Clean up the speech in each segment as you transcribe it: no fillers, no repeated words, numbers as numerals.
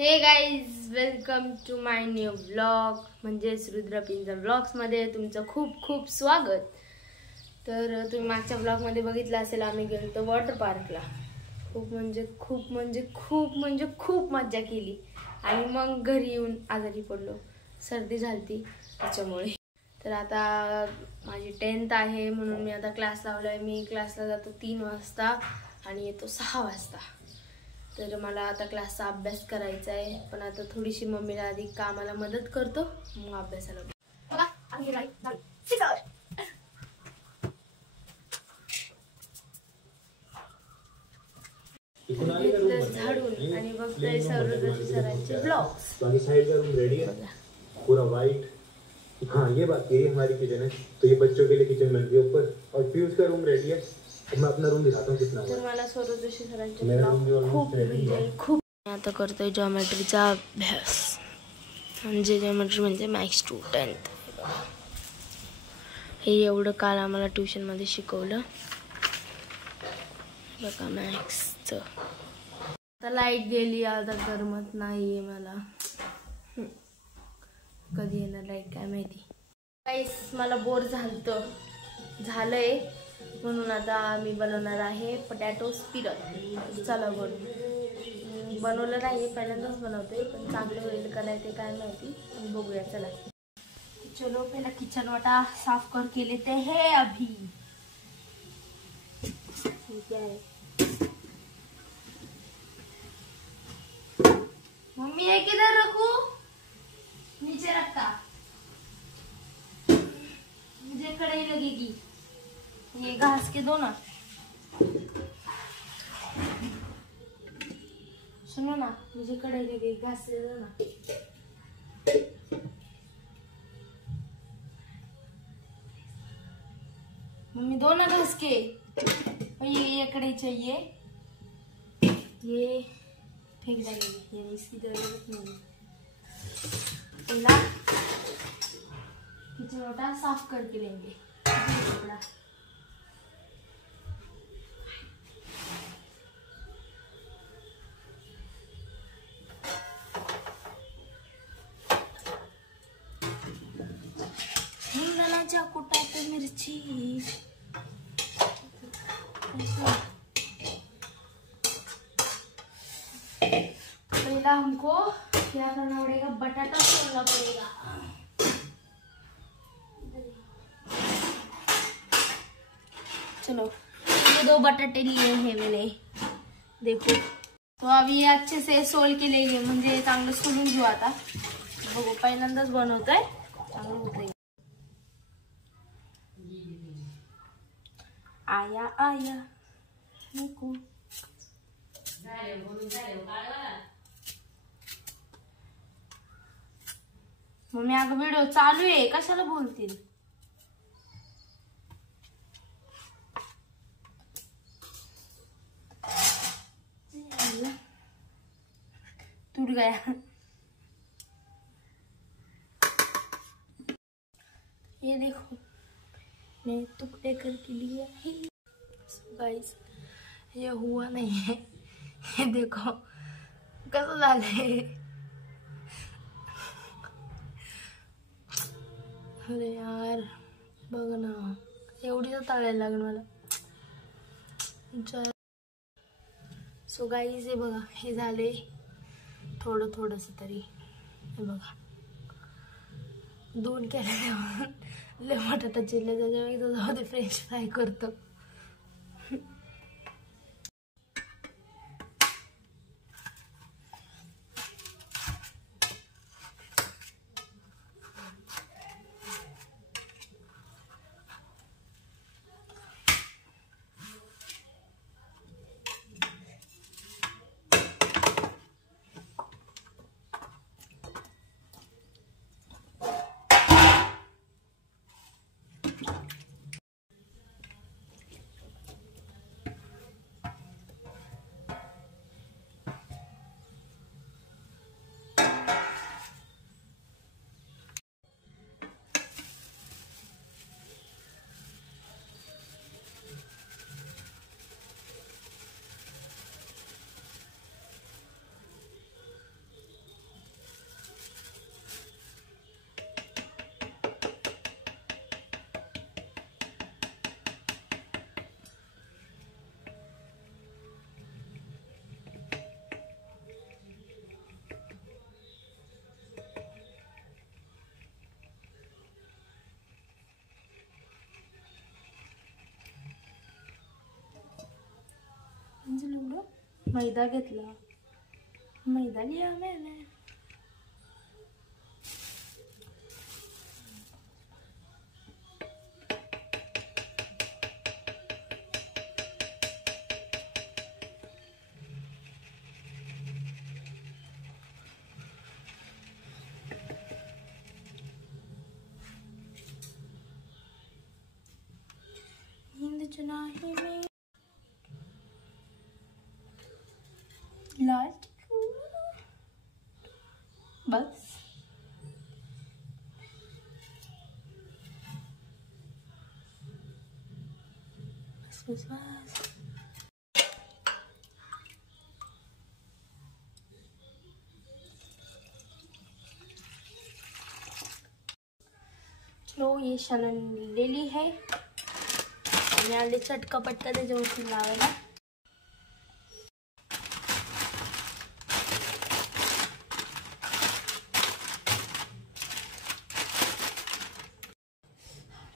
Hey guys, welcome to my new vlog म्हणजेच रुद्रपिंजा व्लॉग्समध्ये तुमचं खूप खूप स्वागत. तर तुम्ही मागच्या व्लॉगमध्ये बघितलं असेल, आम्ही गेलो वॉटर पार्कला. खूप मज्जा केली आणि मग घरी येऊन आजारी पडलो, सर्दी झाली त्याच्यामुळे. तर आता माझी 10th आहे म्हणून मी आता क्लास लावलाय. मी क्लासला जातो 3 वाजता आणि येतो 6 वाजता. तर मला आता क्लासचा अभ्यास करायचा आहे, पण आता थोडीशी मम्मीला आधी कामाला मदत करतो, मग अभ्यासाला. झाडून आणि बघतोय सर्वदर्शी सरांचे ब्लॉग्स. साइड का रूम रेडी है, पूरा वाइट. हाँ, ये बात ये हमारी किचन है, तो ये बच्चों के लिए किचन बन गई ऊपर, और पीयूष का रूम रेडी है. मैं अपना रूम दिखाता हूँ कितना. तर मला सर्वदर्शी सरांचे ब्लॉग खूप आता करतोय जॉमेट्रीचा अभ्यास. म्हणजे जॉमेट्री म्हणजे मॅथ्स 10th. हे एवढं काल आम्हाला ट्युशन मध्ये शिकवलं बघा मॅथ्सचं. आता लाईट गेली, आता करमत नाहीये मला. कधी येणार लाईट काय माहिती. गाईस, मला बोर झालंय म्हणून आता मी बनवणार आहे पोटॅटो स्पिरल. चला बनवलं नाही, पहिल्यांदाच बनवते, पण चांगलं होईल का नाही ते काय माहिती, बघूया. चला चलो, पहला किचन वाटा साफ करके लेते हैं अभी. क्या है मम्मी, ये किधर रखूं? नीचे रखता, मुझे कढ़ाई लगेगी. ये घास के दो ना. सुनो ना, मुझे कढ़ाई लगेगी, घास से दो ना. मम्मी दो ना घास के. ये कढ़ाई चाहिए, ये फेंक देंगे, ये इसकी जरूरत नहीं. पहला किचन वाटा साफ करके लेंगे. हिंगणाच्या कुटात मिरची. पहला हमको क्या करना पड़ेगा, बटाटा तोड़ना पड़ेगा. चलो, ये 2 बटाटे लिए हैं मैंने, देखो. तो अब ये अच्छे से सोल के लेंगे, म्हणजे चांगलं सोलून घेऊ. आता बघू, पहिल्यांदाच बनवतोय, चांगलं होतंय. आया आया नको. मम्मी, अगं व्हिडिओ चालू आहे, कशाला बोलतील. टूट गया. ये देखो, मैं टुकड़े करके लिया है. गाइस, ये हुआ नहीं है, ये देखो कसं झालंय. अरे यार, बघ ना, एवढी तर तळायला लागणार मला. सो गाईज, हे बघा, हे झाले थोडस तरी. हे बघा, 2 केले लय बटाटा चिरले, त्याच्यामुळे जाऊ दे, फ्रेंच फ्राय करतो. मैदा घेतला, मैदा लिया मैंने. नींद चुनाही में लाल बस. बस. लो ये शनन लेली है आणि आले चटका पटका त्याच्यावरती लावायला.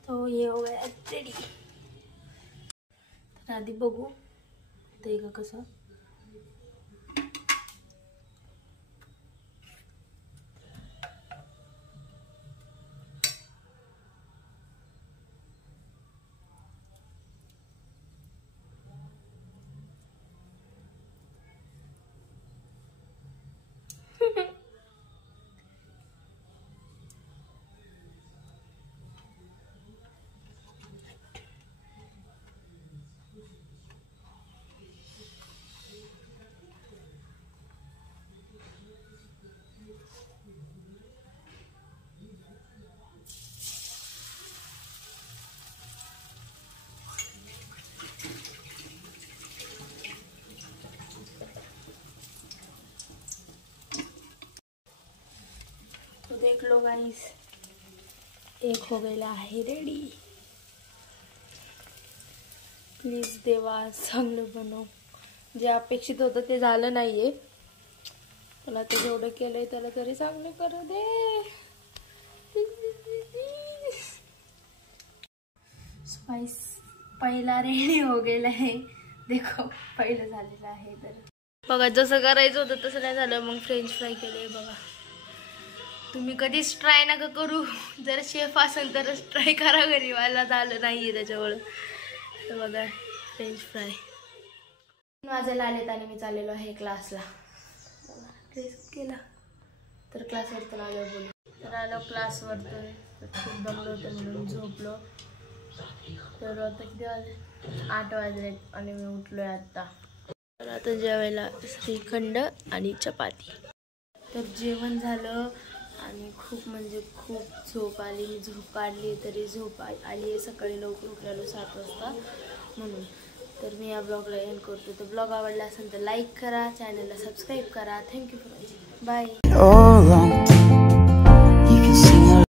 तो ये हो गया रेडी. तर आधी बघू ते का कसं. तो देख लो गाइस, एक हो गया है रेडी. प्लीज देवा चांगलं बनव. जे अपेक्षित होतं ते झालं नाहीये, पण आता जेवढं केलंय त्याला तरी चांगलं करू दे. स्पाइस पहिला रेडी हो गेला आहे. देखो पहिलं झालेलं आहे. तर बघा जसं करायचं होतं तसं नाही झालं. मग फ्रेंच फ्राय केले. बघा तुम्ही कधीच ट्राय नका करू. जर शेफ असेल तरच ट्राय करा घरी. मला झालं नाहीये त्याच्यामुळं. तर बघा फ्रेंच फ्राय वाजायला आलेत आणि मी चाललेलो आहे क्लासला. ड्रेस केला तर क्लासवर तर आलो बोलू. तर आलो क्लासवर. तर खूप दमलो होतं म्हणून झोपलो. तर आता किती वाजले? 8 वाजलेत आणि मी उठलोय आता. तर आता जेवायला श्रीखंड आणि चपाती. तर जेवण झालं आणि खूप म्हणजे खूप झोप आली. मी झोप काढली तरी झोप आली आहे. सकाळी लवकर उठलेलो 7 वाजता म्हणून. तर मी या ब्लॉगला एंड करतो. तर ब्लॉग आवडला असेल तर लाईक करा, चॅनलला सबस्क्राईब करा. Thank you for watching. बाय.